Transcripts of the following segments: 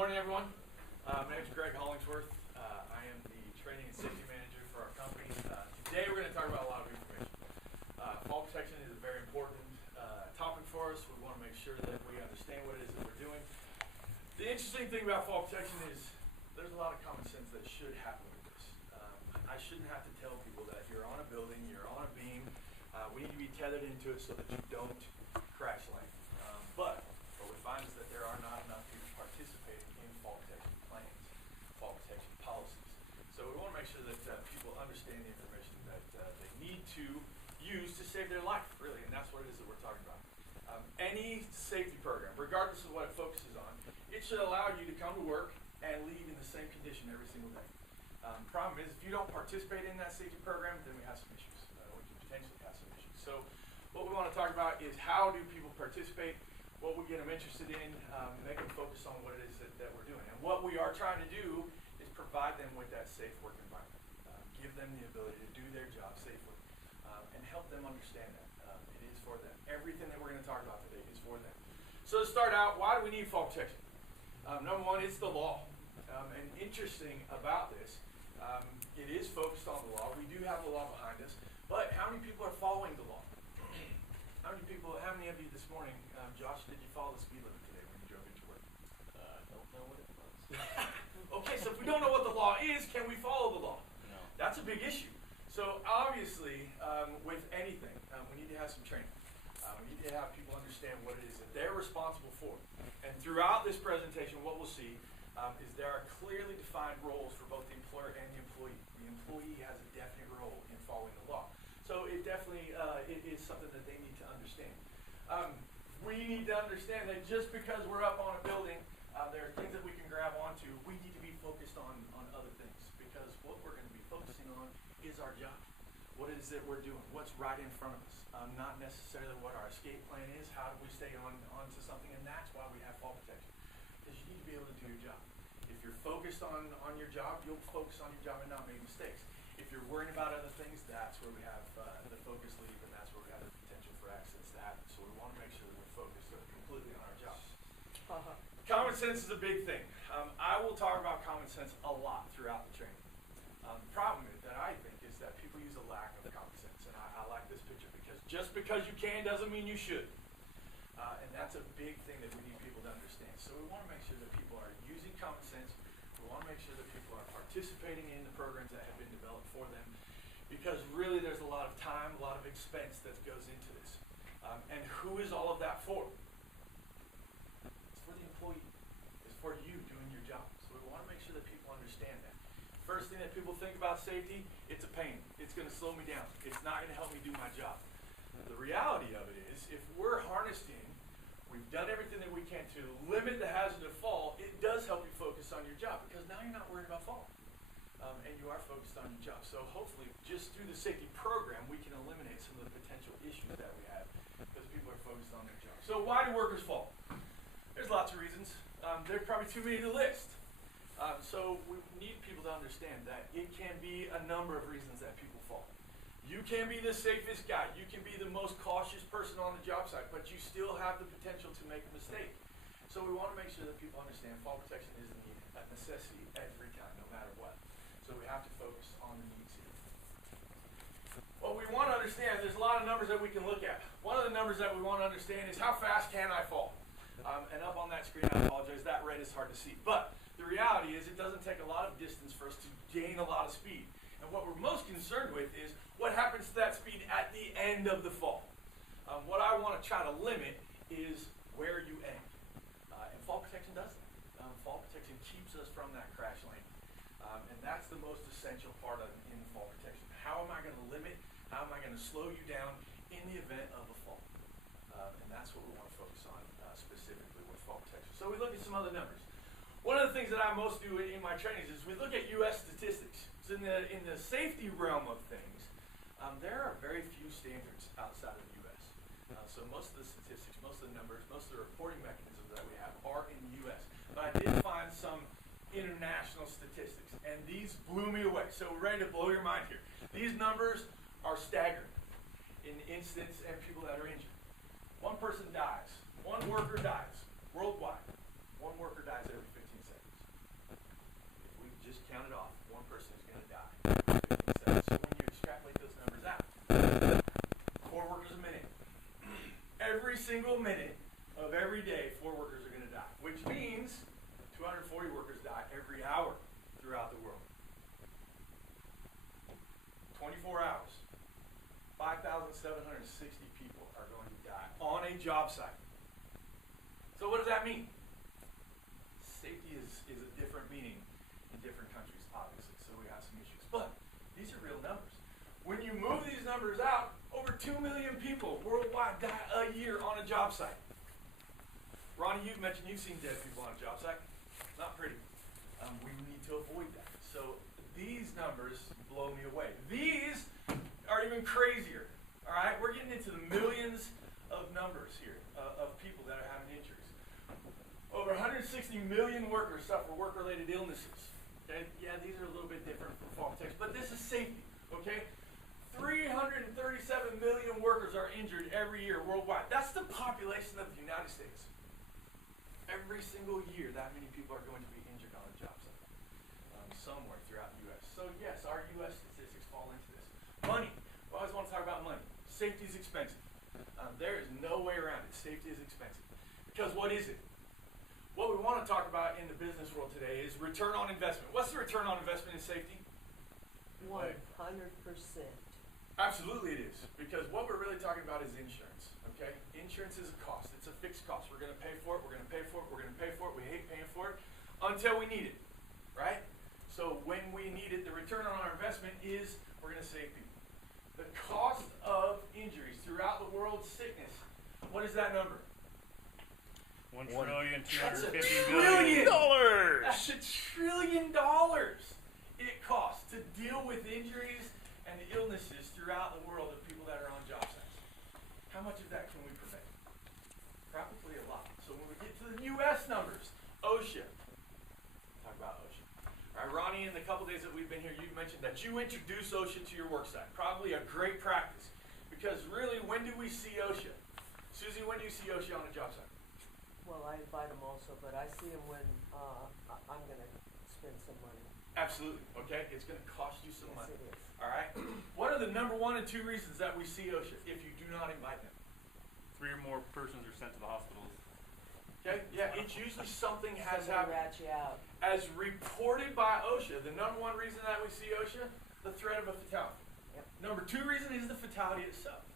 morning, everyone. My name is Greg Hollingsworth. I am the training and safety manager for our company. Today we're going to talk about a lot of information. Fall protection is a very important topic for us. We want to make sure that we understand what it is that we're doing. The interesting thing about fall protection is there's a lot of common sense that should happen with this. I shouldn't have to tell people that you're on a building, you're on a beam, we need to be tethered into it so that you don't crash land. But what we find is that there are not enough people participating in fall protection plans, fall protection policies. So we want to make sure that people understand the information that they need to use to save their life, really, and that's what it is that we're talking about. Any safety program, regardless of what it focuses on, it should allow you to come to work and leave in the same condition every single day. Problem is, if you don't participate in that safety program, then we have some issues. We can potentially have some issues. So what we want to talk about is how do people participate, what we get them interested in, make them focus on what it is that we're doing. And what we are trying to do is provide them with that safe work environment, give them the ability to do their job safely, and help them understand that. It is for them. Everything that we're going to talk about today is for them. So to start out, why do we need fall protection? Number one, it's the law. And interesting about this, it is focused on the law. We do have the law behind us, but how many people are following the law? How many of you this morning, Josh, did you follow the speed limit today when you drove into work? I don't know what it was. Okay, so if we don't know what the law is, can we follow the law? No. That's a big issue. So obviously, with anything, we need to have some training. We need to have people understand what it is that they're responsible for. And throughout this presentation, what we'll see is there are clearly defined roles for both the employer and the employee. The employee has a definite role in following the law. So it definitely it is something that they need to understand. We need to understand that just because we're up on a building, there are things that we can grab onto. We need to be focused on other things, because what we're going to be focusing on is our job. What it is that we're doing, what's right in front of us. Not necessarily what our escape plan is, how do we stay onto something, and that's why we have fall protection. Because you need to be able to do your job. If you're focused on your job, you'll focus on your job and not make mistakes. If you're worrying about other things, that's where we have the focus leave, and that's where we have the potential for accidents to happen. So we want to make sure that we're focused completely on our job. Common sense is a big thing. I will talk about common sense a lot throughout the training. The problem that I think is that people use a lack of common sense, and I like this picture because just because you can doesn't mean you should. And that's a big thing that we need people to understand. So we want to make sure that people are using common sense. We want to make sure that people are participating in the programs that have been developed for them, because really there's a lot of time, a lot of expense that goes into this. And who is all of that for? It's for the employee. It's for you doing your job. So we want to make sure that people understand that. First thing that people think about safety, it's a pain. It's going to slow me down. It's not going to help me do my job. The reality of it is, if we're harnessed in, we've done everything that we can to limit the hazard of fall, it does help you focus on your job, because now you're not worried about falling. And you are focused on your job. So hopefully, just through the safety program, we can eliminate some of the potential issues that we have, because people are focused on their job. So why do workers fall? There's lots of reasons. There's probably too many to list. So we need people to understand that it can be a number of reasons that people fall. You can be the safest guy. You can be the most cautious person on the job site, but you still have the potential to make a mistake. So we want to make sure that people understand fall protection is a necessity every time, no matter what. So we have to focus on the needs here. What we want to understand, there's a lot of numbers that we can look at. One of the numbers that we want to understand is how fast can I fall? And up on that screen, I apologize, that red is hard to see. But the reality is it doesn't take a lot of distance for us to gain a lot of speed. And what we're most concerned with is what happens to that speed at the end of the fall. What I want to try to limit is where you end. And fall protection does that. Fall protection keeps us from that crash lane. And that's the most essential part in fall protection. How am I going to limit? How am I going to slow you down in the event of a fall? And that's what we want to focus on specifically with fall protection. So we look at some other numbers. One of the things that I most do in my trainings is we look at U.S. statistics. So in the safety realm of things, there are very few standards outside of the U.S. So most of the statistics, most of the numbers, most of the reporting mechanisms that we have are in the U.S. But I did find some international statistics, and these blew me away. So we're ready to blow your mind here. These numbers are staggering in incidents and people that are injured. One person dies. One worker dies worldwide. One worker dies every 15 seconds. which means 240 workers die every hour throughout the world. 24 hours, 5,760 people are going to die on a job site. So what does that mean? Safety is a different meaning in different countries, obviously, so we have some issues. But these are real numbers. When you move these numbers out, over 2 million people worldwide die a year on a job site. Ronnie, you mentioned you've seen dead people on a job site. Not pretty. We need to avoid that. So these numbers blow me away. These are even crazier. All right, we're getting into the millions of numbers here of people that are having injuries. Over 160 million workers suffer work-related illnesses. Okay, yeah, these are a little bit different from farm techs, but this is safety. Okay, 337 million workers are injured every year worldwide. That's the population of the United States. Every single year, that many people are going to be injured on a job site somewhere throughout the U.S. So yes, our U.S. statistics fall into this. Money. We always want to talk about money. Safety is expensive. There is no way around it. Safety is expensive. Because what is it? What we want to talk about in the business world today is return on investment. What's the return on investment in safety? 100%. Absolutely it is. Because what we're really talking about is insurance. Okay? Insurance is a cost. It's a fixed cost. We're going to pay for it. We're going to pay for it. We're going to pay for it. We hate paying for it until we need it. Right? So when we need it, the return on our investment is we're going to save people. The cost of injuries throughout the world, sickness, what is that number? $1,250,000,000,000. That's $1 trillion it costs to deal with injuries and illnesses throughout the world of people that are on job sites. How much of that can we prevent? Probably a lot. So when we get to the U.S. numbers, OSHA. Talk about OSHA. All right, Ronnie, in the couple days that we've been here, you've mentioned that you introduce OSHA to your work site. Probably a great practice. Because really, when do we see OSHA? Susie, when do you see OSHA on a job site? Well, I invite them also, but I see them when I'm going to spend some money. Absolutely. Okay? It's going to cost you some money. Yes, it is. All right? What are the number 1 and 2 reasons that we see OSHA if you do not invite them? 3 or more persons are sent to the hospitals. Okay? Yeah, it's usually something has Somebody happened. rat you out. As reported by OSHA, the number 1 reason that we see OSHA, the threat of a fatality. Yep. Number 2 reason is the fatality itself.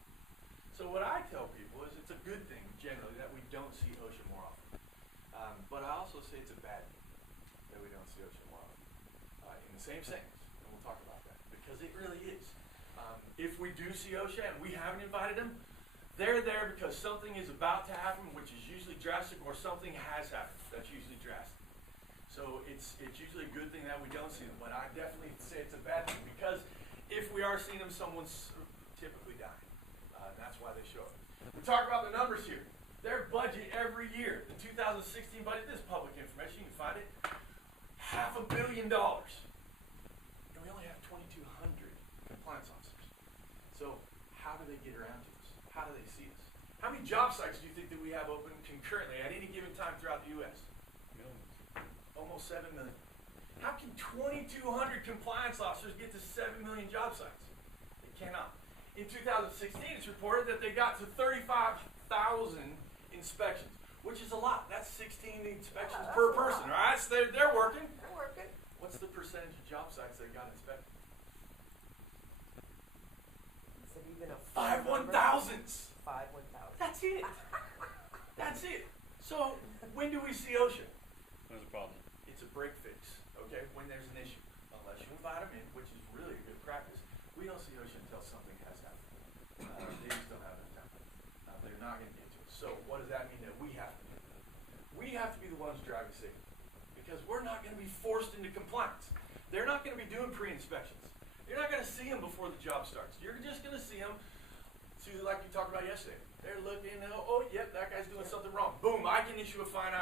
So what I tell people is it's a good thing, generally, that we don't see OSHA more often. But I also say it's a bad thing that we don't see OSHA more often. In the same sentence, and we'll talk about that, because it really is. If we do see OSHA and we haven't invited them, they're there because something is about to happen, which is usually drastic, or something has happened that's usually drastic. So it's usually a good thing that we don't see them, but I definitely say it's a bad thing, because if we are seeing them, someone's typically dying. That's why they show up. We talk about the numbers here. Their budget every year, the 2016 budget, this is public information, you can find it, $500 million. And we only have 2,200 compliance officers. So how do they get around to us? How do they see us? How many job sites do you think that we have open concurrently at any given time throughout the U.S.? Millions. Almost 7 million. How can 2,200 compliance officers get to 7 million job sites? They cannot. In 2016, it's reported that they got to 35,000 inspections, which is a lot. That's 16 inspections per person, all right? So they're working. They're working. What's the percentage of job sites that got inspected? Is it even a 5 number? 1,000s. 5 1,000. That's it. That's it. So when do we see OSHA? There's a problem. It's a break fix, okay, when there's an issue. Unless you invite them in, which is really a good practice, we don't see OSHA until something has happened. They just don't have enough time. They're not going to get to us. So what does that mean that we have to do? We have to be the ones driving safety, because we're not going to be forced into compliance. They're not going to be doing pre-inspections. You're not going to see them before the job starts. You're just going to see them, Susie, like you talked about yesterday. They're looking, oh, yep, that guy's doing something wrong. Boom, I can issue a fine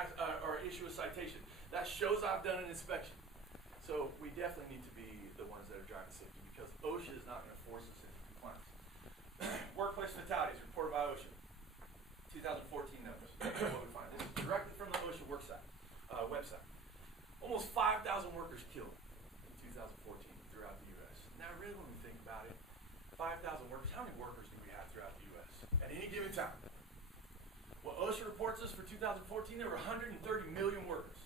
or issue a citation. That shows I've done an inspection. So we definitely need to be the ones that are driving safety, because OSHA is not going to force us into compliance. Workplace fatalities reported by OSHA. 2014 numbers. What we find. This is directly from the OSHA website. Almost 5,000 workers killed in 2014 throughout the U.S. Now, really, when we think about it, 5,000 workers. How many workers do we have throughout the U.S. at any given time? Well, OSHA reports this for 2014, there were 130 million workers.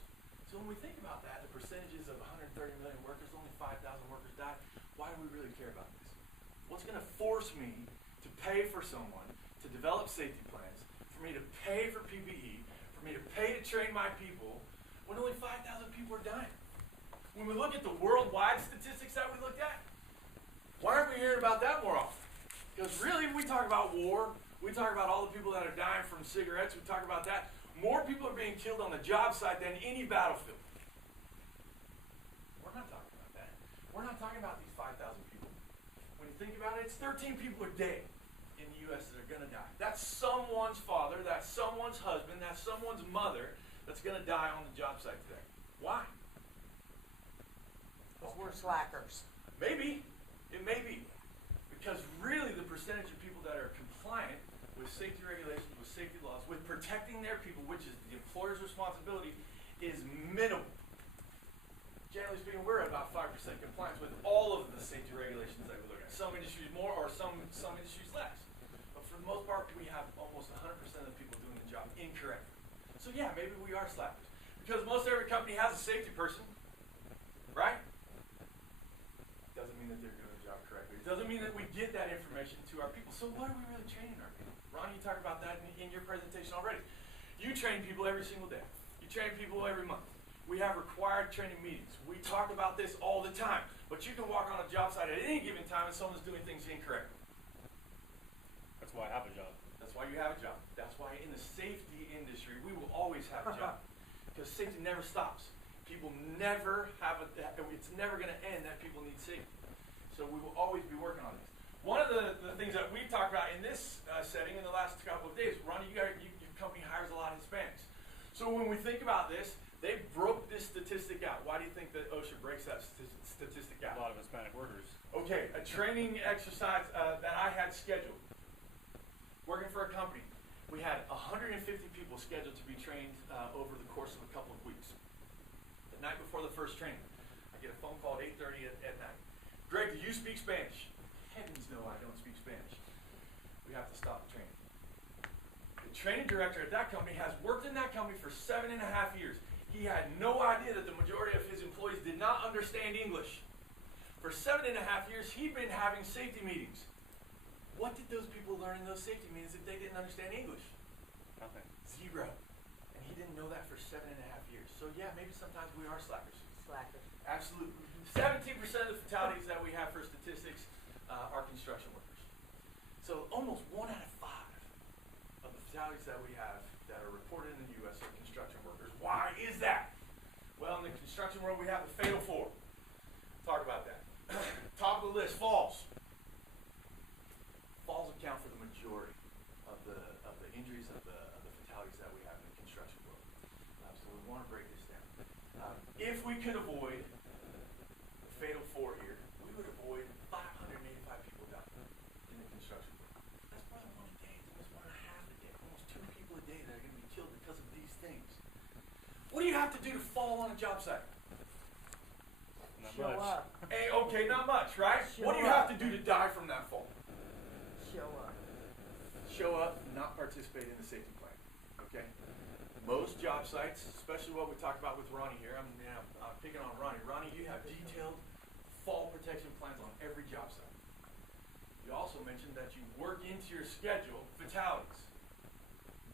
So when we think about that, the percentages of 130 million workers, only 5,000 workers died. Why do we really care about this? What's going to force me to pay for someone to develop safety plans, for me to pay for PPE, for me to pay to train my people, when only 5,000 people are dying? When we look at the worldwide statistics that we looked at, why aren't we hearing about that more often? Because really, we talk about war, we talk about all the people that are dying from cigarettes, we talk about that. More people are being killed on the job site than any battlefield. We're not talking about that. We're not talking about these 5,000 people. When you think about it, it's 13 people a day in the U.S. that are going to die. That's someone's father, that's someone's husband, that's someone's mother that's going to die on the job site today. Why? Because we're slackers. Maybe. It may be. Because really the percentage of people that are compliant with safety regulations, with safety laws, with protecting their people, which is the employer's responsibility, is minimal. Generally speaking, we're at about 5% compliance with all of the safety regulations that we look at. Some industries more or some industries less. But for the most part, we have almost 100% of the people doing the job incorrectly. So yeah, maybe we are slackers. Because most every company has a safety person, right? Doesn't mean that they're doing the job correctly. It doesn't mean that we get that information to our people. So what are we really training our people? Ronnie, you talked about that in your presentation already. You train people every single day. You train people every month. We have required training meetings. We talk about this all the time. But you can walk on a job site at any given time and someone's doing things incorrectly. That's why I have a job. That's why you have a job. That's why in the safety industry, we will always have a job. Because safety never stops. People never have it's never going to end that people need safety. So we will always be working on this. One of the things that we've talked about in this setting in the last couple of days, Ronnie, your company hires a lot of Hispanics. So when we think about this, they broke this statistic out. Why do you think that OSHA breaks that statistic out? A lot of Hispanic workers. Okay, a training exercise that I had scheduled. Working for a company, we had 150 people scheduled to be trained over the course of a couple of weeks. The night before the first training, I get a phone call at 8:30 at night. Greg, do you speak Spanish? Heavens no, I don't speak Spanish. We have to stop the training. The training director at that company has worked in that company for 7.5 years. He had no idea that the majority of his employees did not understand English. For 7.5 years, he'd been having safety meetings. What did those people learn in those safety meetings if they didn't understand English? Nothing. Zero. And he didn't know that for 7.5 years. So yeah, maybe sometimes we are slackers. Slackers. Absolutely. 17% of the fatalities that we have for statistics are construction workers. So almost 1 out of 5 of the fatalities that we have that are reported in the U.S. are construction workers. Why is that? Well, in the construction world, we have the fatal 4. Talk about that. Top of the list, falls. Falls account for the majority of the injuries, of the fatalities that we have in the construction world. So we want to break this down. If we could avoid the fatal 4 here, we would avoid 585 people dying in the construction world. That's probably 1 a day, almost 1.5 a day, almost 2 people a day that are going to be killed because of these things. What do you have to do to fall on a job site? Not Show much. up. Hey, okay, not much, right? Show What do you up. have to do to die from that fall? Show up. Show up, not participate in the safety plan. Okay? Most job sites, especially what we talked about with Ronnie here, I'm picking on Ronnie. Ronnie, you have detailed fall protection plans on every job site. You also mentioned that you work into your schedule fatalities.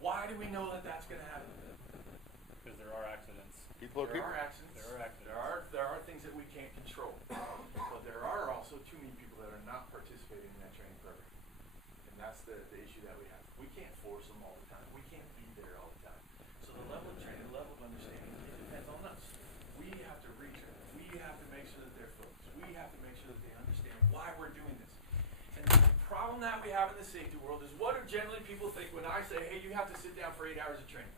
Why do we know that that's going to happen? Because there are accidents. There are accidents. There are accidents. There are things that we can't control. But there are also too many people that are not participating in that training program. And that's the issue that we have. We can't force them all the time. We can't be there all the time. So the level of training, the level of understanding, it depends on us. We have to retrain. We have to make sure that they're focused. We have to make sure that they understand why we're doing this. And the problem that we have in the safety world is, what do generally people think when I say, hey, you have to sit down for 8 hours of training?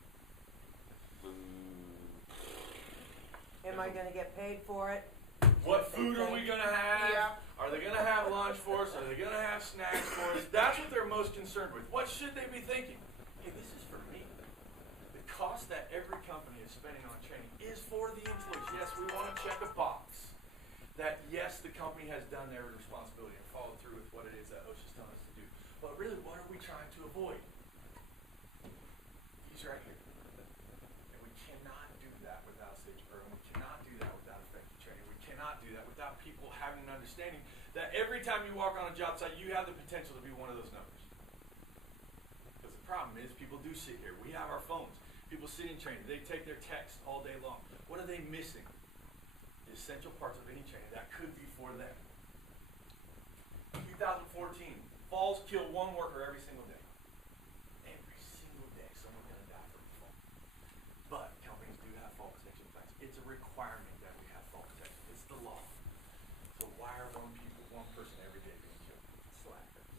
Am I going to get paid for it? What food are we going to have? Yeah. Are they going to have lunch for us? Are they going to have snacks for us? That's what they're most concerned with. What should they be thinking? Hey, this is for me. The cost that every company is spending on training is for the employees. Yes, we want to check a box that, yes, the company has done their responsibility and followed through with what it is that OSHA's telling us to do. But really, what are we trying to avoid? right here. And we cannot do that without safety program. We cannot do that without effective training. We cannot do that without people having an understanding that every time you walk on a job site, you have the potential to be one of those numbers. Because the problem is, people do sit here. We have our phones. People sit in training. They take their text all day long. What are they missing? The essential parts of any training that could be for them. 2014, falls kill one worker every single day. Every single day, someone's going to die from a fall. But companies do have fall protection plans. It's a requirement that we have fall protection. It's the law. So why are one person every day being killed? Slackers.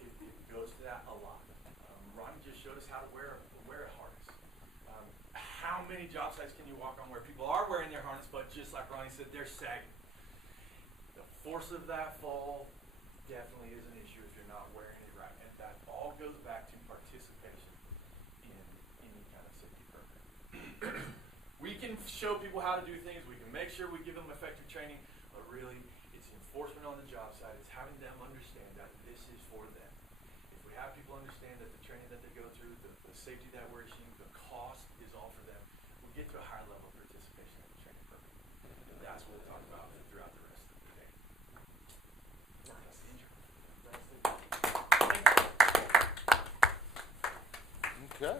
It goes to that a lot. Ronnie just showed us how to wear a harness. How many job sites can you walk on where people are wearing their harness, but just like Ronnie said, they're sagging? The force of that fall definitely is an issue if you're not wearing it right. And that all goes back to participation in any kind of safety program. We can show people how to do things. We can make sure we give them effective training, but really it's enforcement on the job site. It's having them understand that this is for them. If we have people understand that the training that they go through, the safety that we're issuing, the cost is all for them, we get to a higher level of participation in the training program. And that's what we'll talk about throughout the rest of the day. That's the intro. Nicely done. Okay.